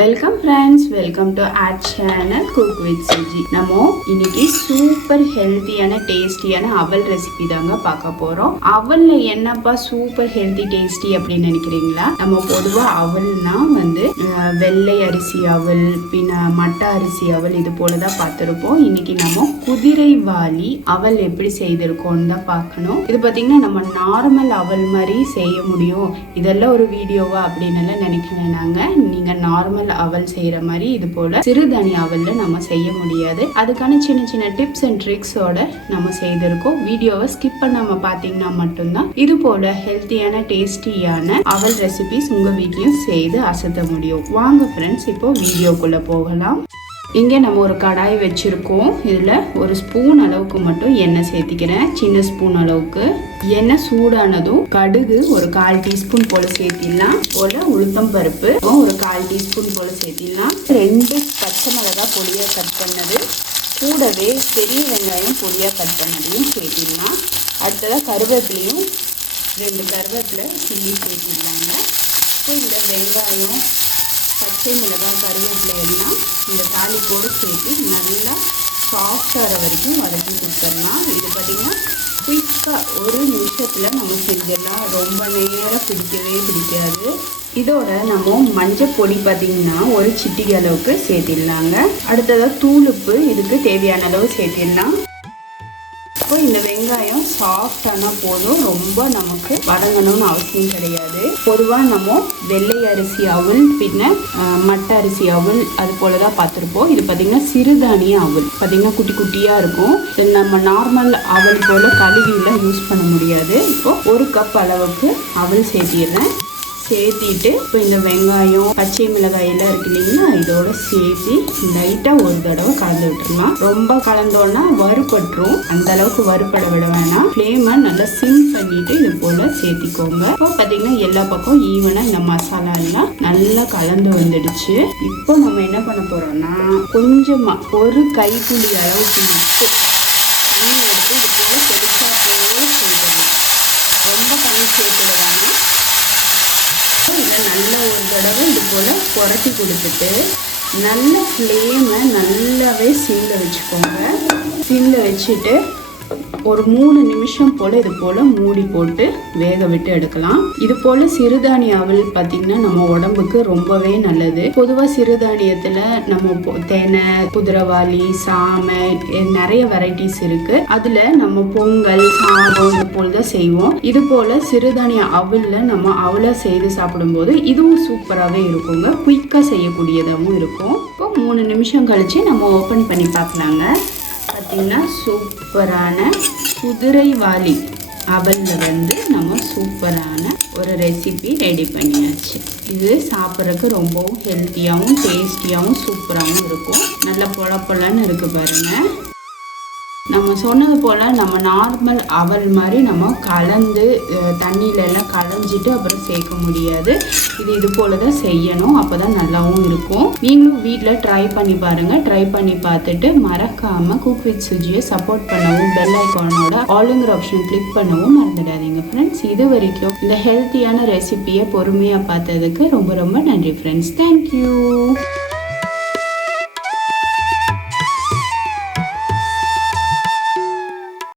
Welcome friends, welcome to our channel cook with Suji. நம்ம இன்னைக்கு super ஹெல்த்தியான டேஸ்டியான அவல் ரெசிபி தாங்க பார்க்க போறோம். அவல்ல என்னப்பா சூப்பர் ஹெல்த்தி டேஸ்டி அப்படின்னு நினைக்கிறீங்களா? நம்ம பொதுவாக அவல்னா வெள்ளை அரிசி அவல், பின்ன மட்டை அரிசி அவல், இது போலதான் பார்த்துருப்போம். இன்னைக்கு நம்ம குதிரைவாலி அவல் எப்படி செய்திருக்கோம்னு தான் பார்க்கணும். இது பார்த்தீங்கன்னா நம்ம நார்மல் அவல் மாதிரி செய்ய முடியும், இதெல்லாம் ஒரு வீடியோவா அப்படின்னு நினைக்க வேணாங்க. நீங்க நார்மல் அவல் செய்யற மாதிரி இது போல சிறுதானிய அவல்ல நம்ம செய்ய முடியாது. அதுக்கான சின்ன சின்ன டிப்ஸ் அண்ட் ட்ரிக்ஸோட நம்ம செய்திருக்கோம். வீடியோவை ஸ்கிப் பண்ணாம பாத்தீங்கன்னா மட்டும்தான் இது போல ஹெல்த்தியான டேஸ்டியான அவல் ரெசிபிஸ் உங்க வீட்லயும் செய்து அசத்த முடியும். வாங்க ஃப்ரெண்ட்ஸ், இப்போ வீடியோக்குள்ள போகலாம். இங்கே நம்ம ஒரு கடாய் வச்சுருக்கோம். இதில் ஒரு ஸ்பூன் அளவுக்கு மட்டும் எண்ணெய் சேர்த்திக்கிறேன், சின்ன ஸ்பூன் அளவுக்கு. எண்ணெய் சூடானதும் கடுகு ஒரு 1/4 டீஸ்பூன் போல் சேர்த்திடலாம். போல் உளுத்தம் பருப்பு ஒரு 1/4 டீஸ்பூன் போல் சேர்த்திடலாம். 2 பச்சை மிளகாய் பொடியாக கட் பண்ணது, கூடவே பெரிய வெங்காயம் பொடியாக கட் பண்ணதையும் சேர்த்திடலாம். அடுத்ததாக கருவேப்பிலையும் 2 கருவேப்பிலை கிள்ளி சேர்த்திடலாங்க. இப்போ இந்த வெங்காயம், பச்சை மிளகாய், கருவேப்பிலை எல்லாம் இந்த தாளிப்போடு சேர்த்து நல்லா சாஃப்டாகிற வரைக்கும் வதக்கி கொடுத்துடலாம். இது பார்த்திங்கன்னா குயிக்காக 1 நிமிஷத்தில் நம்ம செஞ்சிடலாம், ரொம்ப நேரம் பிடிக்காது. இதோட நம்ம மஞ்சள் பொடி பார்த்திங்கன்னா ஒரு சிட்டிகை அளவுக்கு சேர்த்திடலாங்க. அடுத்ததாக தூளுப்பு இதுக்கு தேவையான அளவு சேர்த்திடலாம். இப்போ இந்த வெங்காயம் சாஃப்டானா போதும், ரொம்ப நமக்கு வதங்கணும்னு அவசியம் கிடையாது. பொதுவாக நம்ம வெள்ளை அரிசி அவல், பின்ன மட்டை அரிசி அவல் அது போல தான் பார்த்துருப்போம். இது பார்த்திங்கன்னா சிறுதானிய அவல், பார்த்திங்கன்னா குட்டி குட்டியாக இருக்கும். நம்ம நார்மல் அவல் போல் கழுவியில் யூஸ் பண்ண முடியாது. இப்போ 1 கப் அளவுக்கு அவல் சேர்த்திடுறேன். சேர்த்திட்டு இப்போ இந்த வெங்காயம், பச்சை மிளகாய் எல்லாம் இருக்கு இல்லைங்களா, இதோட சேர்த்து லைட்டாக ஒரு தடவை கலந்து விட்டுருலாம். ரொம்ப கலந்தோன்னா வறுபட்டுரும், அந்த அளவுக்கு வறுபட விட வேணாம். ஃப்ளேமை நல்லா சிம் பண்ணிட்டு இது போல சேர்த்திக்கோங்க. இப்போ பார்த்தீங்கன்னா எல்லா பக்கம் ஈவனாக இந்த மசாலா எல்லாம் நல்லா கலந்து வந்துடுச்சு. இப்போ நம்ம என்ன பண்ண போறோம்னா கொஞ்சமாக ஒரு கைக்குழி அளவுக்கு மட்டும் தண்ணி எடுத்து இது போல தெளிச்சா போல செய்யணும். ரொம்ப தண்ணி சேர்த்துட வேணாம். இதை நல்ல ஒரு தடவை இது போல் புரட்டி கொடுத்துட்டு நல்ல ஃப்ளேமை நல்லாவே சிம்மில் வச்சுக்கோங்க. சிம்மில் வச்சுட்டு ஒரு 3 நிமிஷம் போல் இது போல் மூடி போட்டு வேக விட்டு எடுக்கலாம். இது போல் சிறுதானிய அவல் பார்த்திங்கன்னா நம்ம உடம்புக்கு ரொம்பவே நல்லது. பொதுவாக சிறுதானியத்தில் நம்ம தேனை, குதிரைவாலி, சாமை, நிறைய வெரைட்டிஸ் இருக்குது. அதில் நம்ம பொங்கல், சாதம் இது போல் தான் செய்வோம். இது போல் சிறுதானிய அவலில் நம்ம அவலை செய்து சாப்பிடும்போது இதுவும் சூப்பராகவே இருக்குங்க, குயிக்காக செய்யக்கூடியதாகவும் இருக்கும். இப்போ 3 நிமிஷம் கழித்து நம்ம ஓப்பன் பண்ணி பார்க்கலாங்க. பார்த்திங்கன்னா சூப்பரான குதிரைவாலி அவலில் நம்ம சூப்பரான ஒரு ரெசிபி ரெடி பண்ணியாச்சு. இது சாப்பிட்றதுக்கு ரொம்பவும் ஹெல்த்தியாகவும் டேஸ்டியாகவும் சூப்பராகவும் இருக்கும். நல்லா பொலன்னு இருக்குது பாருங்கள். நம்ம சொன்னது போல் நம்ம நார்மல் அவல் மாதிரி நம்ம கலந்து தண்ணியிலெல்லாம் கலஞ்சிட்டு அப்புறம் சேர்க்க முடியாது. இது போல தான் செய்யணும், அப்போ தான் நல்லாவும் இருக்கும். நீங்களும் வீட்டில் ட்ரை பண்ணி பாருங்கள். ட்ரை பண்ணி பார்த்துட்டு மறக்காமல் குக் வித் சுஜியை சப்போர்ட் பண்ணவும், பெல் ஐக்கானோட ஆளுங்கிற ஆப்ஷன் கிளிக் பண்ணவும் மறந்துடாதீங்க ஃப்ரெண்ட்ஸ். இது வரைக்கும் இந்த ஹெல்த்தியான ரெசிபியை பொறுமையாக பார்த்ததுக்கு ரொம்ப ரொம்ப நன்றி ஃப்ரெண்ட்ஸ். தேங்க்யூ.